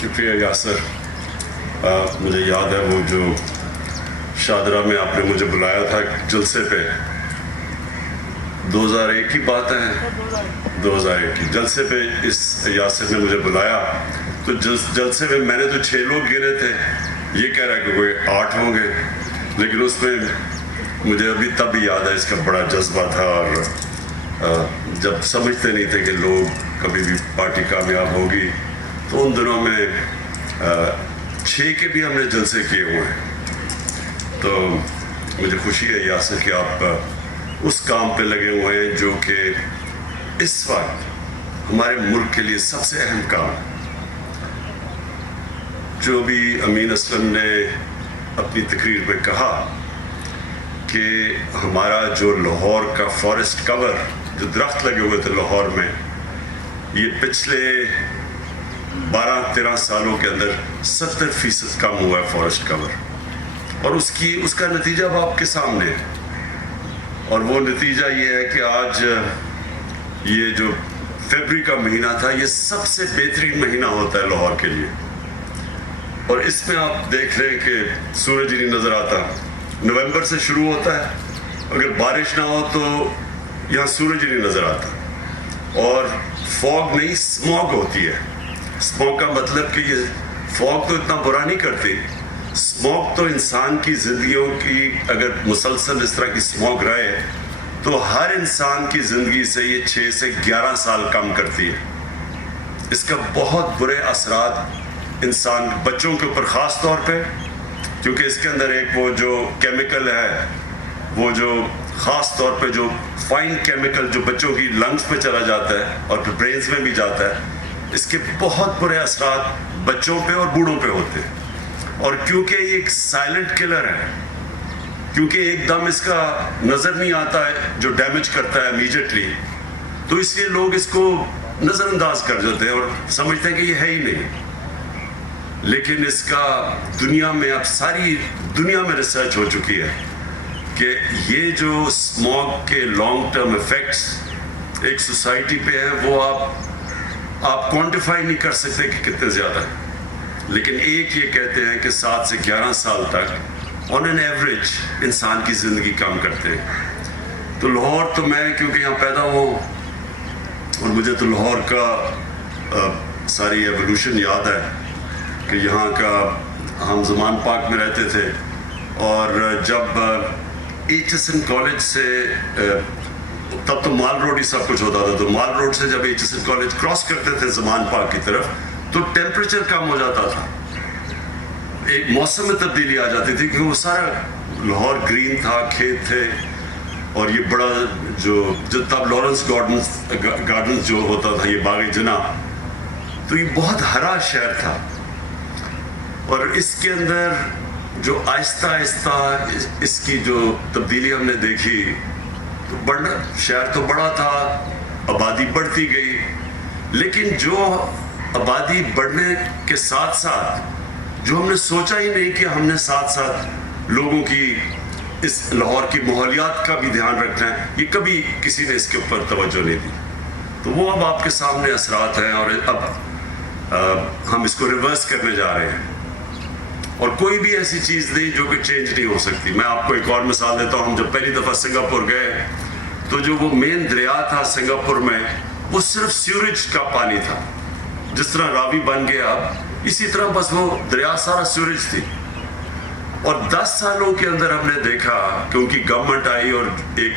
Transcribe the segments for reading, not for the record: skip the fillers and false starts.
شکریہ یاسر. مجھے یاد ہے وہ جو شادرہ میں آپ نے مجھے بلایا تھا جلسے پہ, 2001 کی بات ہے, 2001 کی جلسے پہ اس یاسر نے مجھے بلایا. تو جلسے میں میں نے تو 6 لوگ گنے تھے, یہ کہہ رہا ہے کہ کوئی 8 ہوں گے, لیکن اس میں مجھے ابھی تب بھی یاد ہے اس کا بڑا جذبہ تھا. اور جب سمجھتے نہیں تھے کہ لوگ کبھی بھی پارٹی کامیاب ہوگی, تو ان دنوں میں 6 کے بھی ہم نے جلسے کیے ہوئے ہیں. تو مجھے خوشی ہے یاسر کہ آپ اس کام پہ لگے ہوئے ہیں جو کہ اس وقت ہمارے ملک کے لیے سب سے اہم کام ہے. جو بھی امین اسلم نے اپنی تقریر میں کہا کہ ہمارا جو لاہور کا فارسٹ کور, جو درخت لگے ہوئے تھے لاہور میں, یہ پچھلے 12-13 سالوں کے اندر 70% کم ہوا ہے فارسٹ کور. اور اس کا نتیجہ اب آپ کے سامنے ہے. اور وہ نتیجہ یہ ہے کہ آج یہ جو فیبری کا مہینہ تھا, یہ سب سے بہترین مہینہ ہوتا ہے لاہور کے لیے. اور اس میں آپ دیکھ لیں کہ سورج ہی نہیں نظر آتا. نومبر سے شروع ہوتا ہے, اگر بارش نہ ہو تو یہاں سورج ہی نہیں نظر آتا. اور فوگ نہیں, اسموگ ہوتی ہے. اسموگ کا مطلب کہ یہ فوگ تو اتنا برا نہیں کرتی. اسموگ تو انسان کی زندگیوں کی, اگر مسلسل اس طرح کی اسموگ رہے تو ہر انسان کی زندگی سے یہ 6 سے 11 سال کم کرتی ہے. اس کا بہت برے اثرات انسان بچوں کے اوپر خاص طور پہ, کیونکہ اس کے اندر ایک وہ جو کیمیکل ہے, وہ جو خاص طور پہ جو فائن کیمیکل جو بچوں کی لنگز پہ چلا جاتا ہے اور پھر برینز میں بھی جاتا ہے, اس کے بہت برے اثرات بچوں پہ اور بوڑھوں پہ ہوتے ہیں. اور کیونکہ یہ ایک سائلنٹ کلر ہے, کیونکہ ایک دم اس کا نظر نہیں آتا ہے جو ڈیمیج کرتا ہے امیجیٹلی, تو اس لیے لوگ اس کو نظر انداز کر دیتے ہیں اور سمجھتے ہیں کہ یہ ہے ہی نہیں. لیکن اس کا دنیا میں, اب ساری دنیا میں ریسرچ ہو چکی ہے کہ یہ جو اسموگ کے لانگ ٹرم ایفیکٹس ایک سوسائٹی پہ ہیں, وہ آپ کوانٹیفائی نہیں کر سکتے کہ کتنے زیادہ ہیں. لیکن ایک یہ کہتے ہیں کہ 7 سے 11 سال تک آن این ایوریج انسان کی زندگی کم کرتے ہیں. تو لاہور تو میں کیونکہ یہاں پیدا ہوں اور مجھے تو لاہور کا ساری ایولیوشن یاد ہے کہ یہاں کا ہم زمان پاک میں رہتے تھے. اور جب HSN کالج سے, تب تو مال روڈ ہی سب کچھ ہوتا تھا, تو مال روڈ سے جب HSN کالج کراس کرتے تھے زمان پاک کی طرف, تو ٹیمپریچر کم ہو جاتا تھا, ایک موسم میں تبدیلی آ جاتی تھی, کیونکہ وہ سارا لاہور گرین تھا, کھیت تھے. اور یہ بڑا جو تب لارنس گارڈنز جو ہوتا تھا, یہ باغ جناح, تو یہ بہت ہرا شہر تھا. اور اس کے اندر جو آہستہ آہستہ اس کی جو تبدیلی ہم نے دیکھی, تو شہر تو بڑا تھا, آبادی بڑھتی گئی, لیکن جو آبادی بڑھنے کے ساتھ ساتھ جو ہم نے سوچا ہی نہیں کہ ہم نے ساتھ ساتھ لوگوں کی, اس لاہور کی ماحولیات کا بھی دھیان رکھنا ہے, یہ کبھی کسی نے اس کے اوپر توجہ نہیں دی. تو وہ اب آپ کے سامنے اثرات ہیں, اور اب ہم اس کو ریورس کرنے جا رہے ہیں. اور کوئی بھی ایسی چیز نہیں جو کہ چینج نہیں ہو سکتی. میں آپ کو ایک اور مثال دیتا ہوں. ہم جب پہلی دفعہ سنگاپور گئے تو جو وہ مین دریا تھا سنگاپور میں, وہ صرف سیوریج کا پانی تھا. جس طرح راوی بن گیا اب, اسی طرح بس وہ دریا سارا سیوریج تھی. اور 10 سالوں کے اندر ہم نے دیکھا کہ ان کی گورنمنٹ آئی اور ایک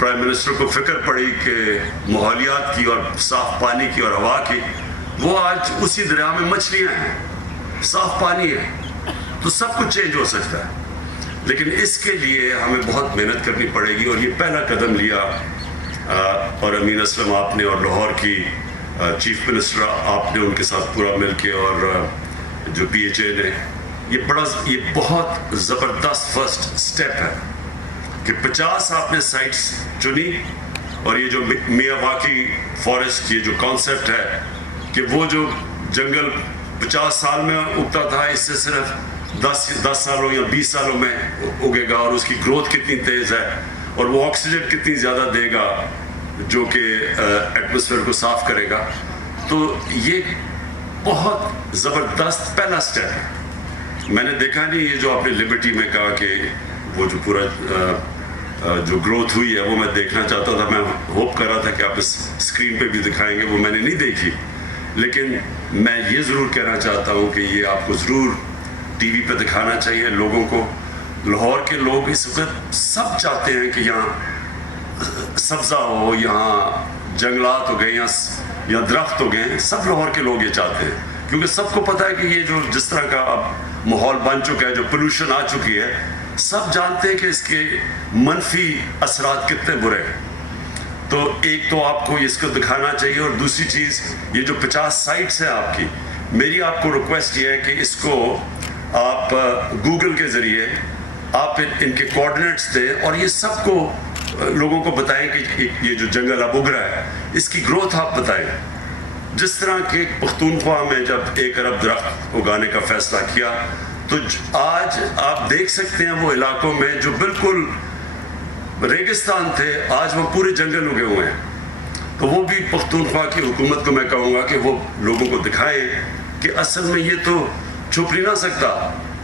پرائم منسٹر کو فکر پڑی کہ ماحولیات کی اور صاف پانی کی اور ہوا کی. وہ آج اسی دریا میں مچھلیاں ہیں, صاف پانی ہے. تو سب کچھ چینج ہو سکتا ہے, لیکن اس کے لیے ہمیں بہت محنت کرنی پڑے گی. اور یہ پہلا قدم لیا, اور امین اسلم آپ نے, اور لاہور کی چیف منسٹر آپ نے ان کے ساتھ پورا مل کے, اور جو PHA نے, یہ بہت زبردست فرسٹ سٹیپ ہے کہ 50 آپ نے سائٹس چنی. اور یہ جو میاواکی فارسٹ, یہ جو کانسیپٹ ہے کہ وہ جو جنگل 50 سال میں اگتا تھا, اس سے صرف 10 سالوں یا 20 سالوں میں اگے گا. اور اس کی گروتھ کتنی تیز ہے, اور وہ آکسیجن کتنی زیادہ دے گا جو کہ ایٹماسفیئر کو صاف کرے گا. تو یہ بہت زبردست پہلا اسٹیپ ہے. میں نے دیکھا نہیں یہ جو آپ نے لبرٹی میں کہا کہ وہ جو پورا جو گروتھ ہوئی ہے وہ میں دیکھنا چاہتا تھا. میں ہوپ کر رہا تھا کہ آپ اس اسکرین پہ بھی دکھائیں گے, وہ میں نے نہیں دیکھی. لیکن میں یہ ضرور کہنا چاہتا ہوں کہ یہ آپ کو ضرور ٹی وی پہ دکھانا چاہیے لوگوں کو. لاہور کے لوگ اس وقت سب چاہتے ہیں کہ یہاں سبزہ ہو, یہاں جنگلات ہو گئے, یہاں درخت ہو گئے. سب لاہور کے لوگ یہ چاہتے ہیں کیونکہ سب کو پتہ ہے کہ یہ جو جس طرح کا اب ماحول بن چکا ہے, جو پولوشن آ چکی ہے, سب جانتے ہیں کہ اس کے منفی اثرات کتنے برے ہیں. تو ایک تو آپ کو اس کو دکھانا چاہیے, اور دوسری چیز یہ جو 50 سائٹس ہیں آپ کی, میری آپ کو ریکویسٹ یہ ہے کہ اس کو آپ گوگل کے ذریعے آپ ان کے کوآرڈینیٹس دیں اور یہ سب کو لوگوں کو بتائیں کہ یہ جو جنگل اب اگ رہا ہے اس کی گروتھ آپ بتائیں. جس طرح کہ پختونخوا میں جب 1 ارب درخت اگانے کا فیصلہ کیا, تو آج آپ دیکھ سکتے ہیں وہ علاقوں میں جو بالکل ریگستان تھے آج وہ پورے جنگل اگے ہوئے ہیں. تو وہ بھی پختونخوا کی حکومت کو میں کہوں گا کہ وہ لوگوں کو دکھائیں کہ اصل میں یہ تو چھپ نہیں نہ سکتا.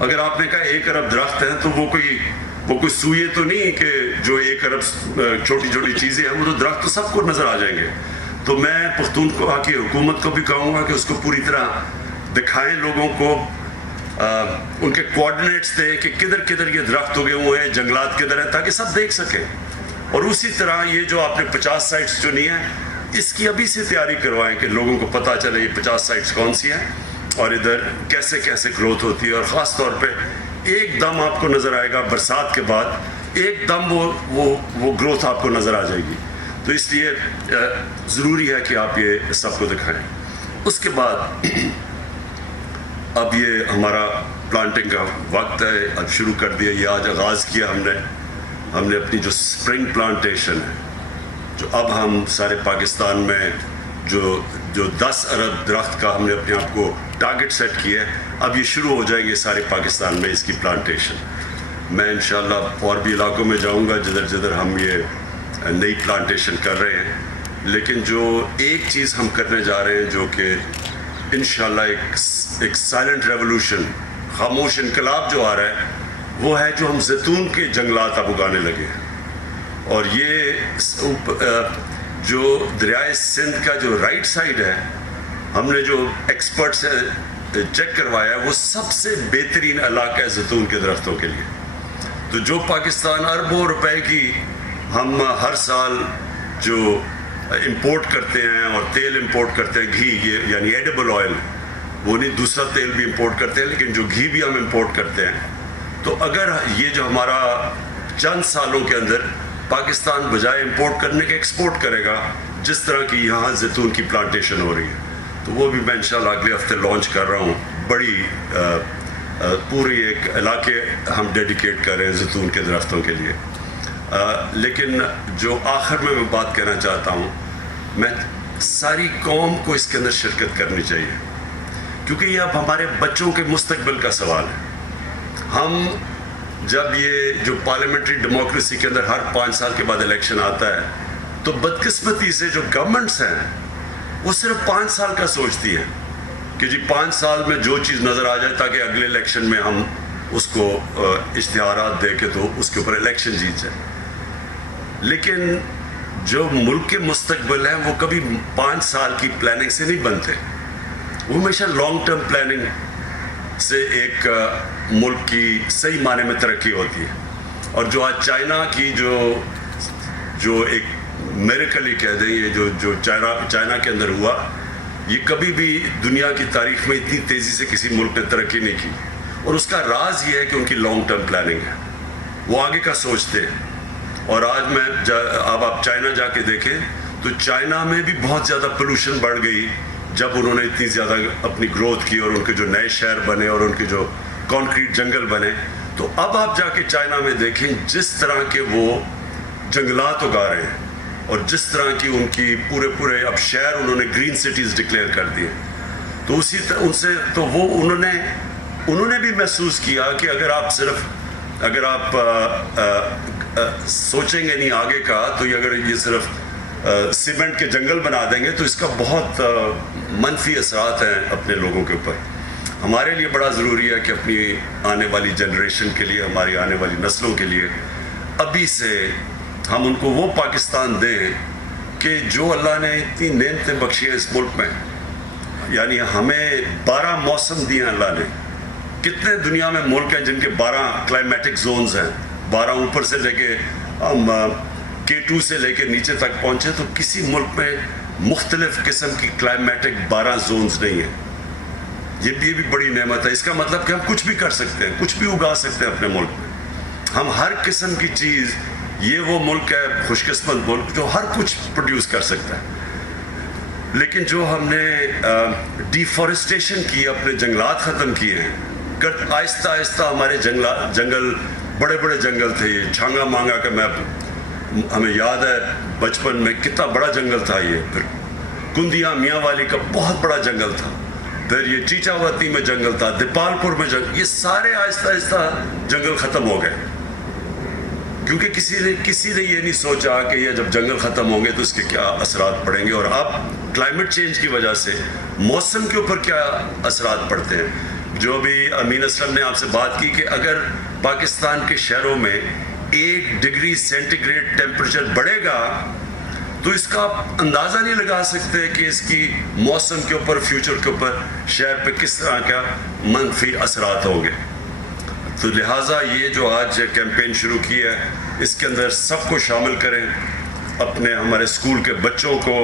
اگر آپ نے کہا 1 ارب درخت ہے تو وہ کوئی سوئے تو نہیں کہ جو 1 ارب چھوٹی چھوٹی چیزیں ہیں, وہ تو درخت تو سب کو نظر آ جائیں گے. تو میں پختونخوا کی حکومت کو بھی کہوں گا کہ اس کو پوری طرح دکھائیں لوگوں کو, ان کے کوآرڈینیٹس دیں کہ کدھر کدھر یہ درخت اگے ہوئے ہیں, جنگلات کدھر ہیں, تاکہ سب دیکھ سکیں. اور اسی طرح یہ جو آپ نے 50 سائٹس چنی ہیں, اس کی ابھی سے تیاری کروائیں کہ لوگوں کو پتہ چلے یہ 50 سائٹس کون سی ہیں اور ادھر کیسے کیسے گروتھ ہوتی ہے. اور خاص طور پہ ایک دم آپ کو نظر آئے گا برسات کے بعد, ایک دم وہ گروتھ آپ کو نظر آ جائے گی. تو اس لیے ضروری ہے کہ آپ یہ سب کو دکھائیں. اس کے بعد اب یہ ہمارا پلانٹنگ کا وقت ہے, اب شروع کر دیا, یہ آج آغاز کیا ہم نے اپنی جو سپرنگ پلانٹیشن ہے, جو اب ہم سارے پاکستان میں جو 10 ارب درخت کا ہم نے اپنے آپ کو ٹارگٹ سیٹ کیا ہے, اب یہ شروع ہو جائیں گے سارے پاکستان میں اس کی پلانٹیشن. میں انشاءاللہ اور بھی علاقوں میں جاؤں گا جدھر ہم یہ نئی پلانٹیشن کر رہے ہیں. لیکن جو ایک چیز ہم کرنے جا رہے ہیں جو کہ انشاءاللہ ایک سائلنٹ ریولوشن, خاموش انقلاب جو آ رہا ہے, وہ ہے جو ہم زیتون کے جنگلات اب اگانے لگے ہیں. اور یہ جو دریائے سندھ کا جو رائٹ سائڈ ہے, ہم نے جو ایکسپرٹ سے چیک کروایا ہے, وہ سب سے بہترین علاقہ ہے زیتون کے درختوں کے لیے. تو جو پاکستان اربوں روپے کی ہم ہر سال جو امپورٹ کرتے ہیں اور تیل امپورٹ کرتے ہیں, گھی یعنی ایڈیبل آئل, وہ نہیں دوسرا تیل بھی امپورٹ کرتے ہیں, لیکن جو گھی بھی ہم امپورٹ کرتے ہیں, تو اگر یہ جو ہمارا چند سالوں کے اندر پاکستان بجائے امپورٹ کرنے کے ایکسپورٹ کرے گا, جس طرح کی یہاں زیتون کی پلانٹیشن ہو رہی ہے, تو وہ بھی میں انشاءاللہ اگلے ہفتے لانچ کر رہا ہوں. بڑی پوری ایک علاقے ہم ڈیڈیکیٹ کر رہے ہیں زیتون کے درختوں کے لیے. لیکن جو آخر میں بات کہنا چاہتا ہوں, میں ساری قوم کو اس کے اندر شرکت کرنی چاہیے, کیونکہ یہ اب ہمارے بچوں کے مستقبل کا سوال ہے. ہم جب یہ جو پارلیمنٹری ڈیموکریسی کے اندر ہر 5 سال کے بعد الیکشن آتا ہے, تو بدقسمتی سے جو گورنمنٹس ہیں وہ صرف 5 سال کا سوچتی ہیں کہ جی 5 سال میں جو چیز نظر آ جائے تاکہ اگلے الیکشن میں ہم اس کو اشتہارات دے کے تو اس کے اوپر الیکشن جیت جائے. لیکن جو ملک کے مستقبل ہیں وہ کبھی 5 سال کی پلاننگ سے نہیں بنتے, وہ ہمیشہ لانگ ٹرم پلاننگ سے ایک ملک کی صحیح معنی میں ترقی ہوتی ہے. اور جو آج چائنا کی جو ایک میریکل ہی کہہ دیں, یہ جو چائنا کے اندر ہوا, یہ کبھی بھی دنیا کی تاریخ میں اتنی تیزی سے کسی ملک نے ترقی نہیں کی. اور اس کا راز یہ ہے کہ ان کی لانگ ٹرم پلاننگ ہے, وہ آگے کا سوچتے ہیں. اور آج اب آپ چائنا جا کے دیکھیں تو چائنا میں بھی بہت زیادہ پولوشن بڑھ گئی جب انہوں نے اتنی زیادہ اپنی گروتھ کی, اور ان کے جو نئے شہر بنے اور ان کے جو کانکریٹ جنگل بنے. تو اب آپ جا کے چائنا میں دیکھیں جس طرح کے وہ جنگلات اگا رہے ہیں, اور جس طرح کی ان کی پورے اب شہر انہوں نے گرین سٹیز ڈکلیئر کر دیے. تو اسی طرح ان سے تو وہ انہوں نے بھی محسوس کیا کہ اگر آپ سوچیں گے نہیں آگے کا, تو اگر یہ صرف سیمنٹ کے جنگل بنا دیں گے تو اس کا بہت منفی اثرات ہیں اپنے لوگوں کے اوپر. ہمارے لیے بڑا ضروری ہے کہ اپنی آنے والی جنریشن کے لیے, ہماری آنے والی نسلوں کے لیے ابھی سے ہم ان کو وہ پاکستان دیں کہ جو اللہ نے اتنی نعمتیں بخشی ہیں اس ملک میں. یعنی ہمیں 12 موسم دیے ہیں اللہ نے. کتنے دنیا میں ملک ہیں جن کے 12 کلائمیٹک زونز ہیں, 12 اوپر سے لے کے ہم K2 سے لے کے نیچے تک پہنچے, تو کسی ملک میں مختلف قسم کی کلائمیٹک 12 زونز نہیں ہیں. یہ بھی بڑی نعمت ہے. اس کا مطلب کہ ہم کچھ بھی کر سکتے ہیں, کچھ بھی اگا سکتے ہیں اپنے ملک میں. ہم ہر قسم کی چیز, یہ وہ ملک ہے خوش قسمت ملک جو ہر کچھ پروڈیوس کر سکتا ہے. لیکن جو ہم نے ڈیفارسٹیشن کی, اپنے جنگلات ختم کیے ہیں, آہستہ آہستہ ہمارے جنگل بڑے بڑے جنگل تھے. یہ چھانگا مانگا کا ہمیں یاد ہے بچپن میں کتنا بڑا جنگل تھا یہ. پھر کندیا میاں والی کا بہت بڑا جنگل تھا. پھر یہ چیچاوتی میں جنگل تھا, دیپال پور میں جنگل. یہ سارے آہستہ آہستہ جنگل ختم ہو گئے کیونکہ کسی نے یہ نہیں سوچا کہ یہ جب جنگل ختم ہوں گے تو اس کے کیا اثرات پڑیں گے, اور اب کلائمیٹ چینج کی وجہ سے موسم کے اوپر کیا اثرات پڑتے ہیں. جو بھی امین اسلم نے آپ سے بات کی کہ اگر پاکستان کے شہروں میں 1 ڈگری سینٹی گریڈ ٹیمپریچر بڑھے گا تو اس کا آپ اندازہ نہیں لگا سکتے کہ اس کی موسم کے اوپر, فیوچر کے اوپر, شہر پہ کس طرح کا منفی اثرات ہوں گے. تو لہٰذا یہ جو آج کیمپین شروع کی ہے اس کے اندر سب کو شامل کریں, اپنے ہمارے اسکول کے بچوں کو,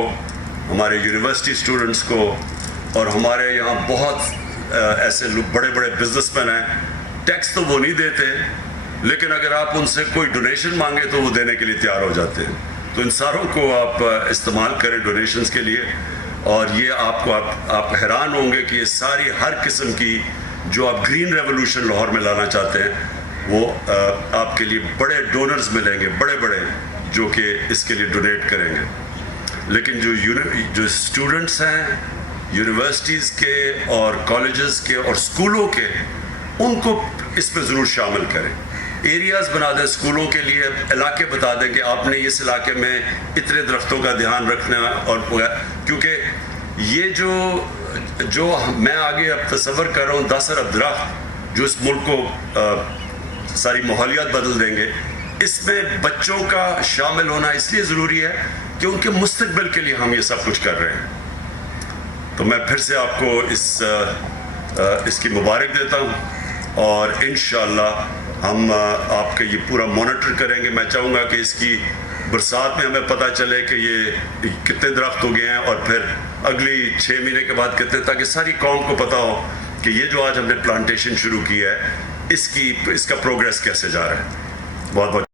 ہمارے یونیورسٹی اسٹوڈنٹس کو, اور ہمارے یہاں بہت ایسے لوگ بڑے بڑے بزنس مین ہیں. ٹیکس تو وہ نہیں دیتے لیکن اگر آپ ان سے کوئی ڈونیشن مانگے تو وہ دینے کے لیے تیار ہو جاتے ہیں. تو ان ساروں کو آپ استعمال کریں ڈونیشنز کے لیے, اور یہ آپ حیران ہوں گے کہ یہ ساری ہر قسم کی جو آپ گرین ریولوشن لاہور میں لانا چاہتے ہیں وہ آپ کے لیے بڑے ڈونرز ملیں گے, بڑے بڑے, جو کہ اس کے لیے ڈونیٹ کریں گے. لیکن جو اسٹوڈنٹس ہیں یونیورسٹیز کے اور کالجز کے اور اسکولوں کے, ان کو اس میں ضرور شامل کریں. ایریاز بنا دیں اسکولوں کے لیے, علاقے بتا دیں کہ آپ نے اس علاقے میں اتنے درختوں کا دھیان رکھنا ہے. اور کیونکہ یہ جو میں آگے اب تصور کر رہا ہوں 10 ارب درخت جو اس ملک کو ساری ماحولیات بدل دیں گے, اس میں بچوں کا شامل ہونا اس لیے ضروری ہے کہ ان کے مستقبل کے لیے ہم یہ سب کچھ کر رہے ہیں. تو میں پھر سے آپ کو اس کی مبارک دیتا ہوں, اور انشاءاللہ ہم آپ کے یہ پورا مانیٹر کریں گے. میں چاہوں گا کہ اس کی برسات میں ہمیں پتہ چلے کہ یہ کتنے درخت ہو گئے ہیں, اور پھر اگلی 6 مہینے کے بعد کتنے, تاکہ ساری قوم کو پتہ ہو کہ یہ جو آج ہم نے پلانٹیشن شروع کی ہے اس کا پروگریس کیسے جا رہا ہے. بہت بہت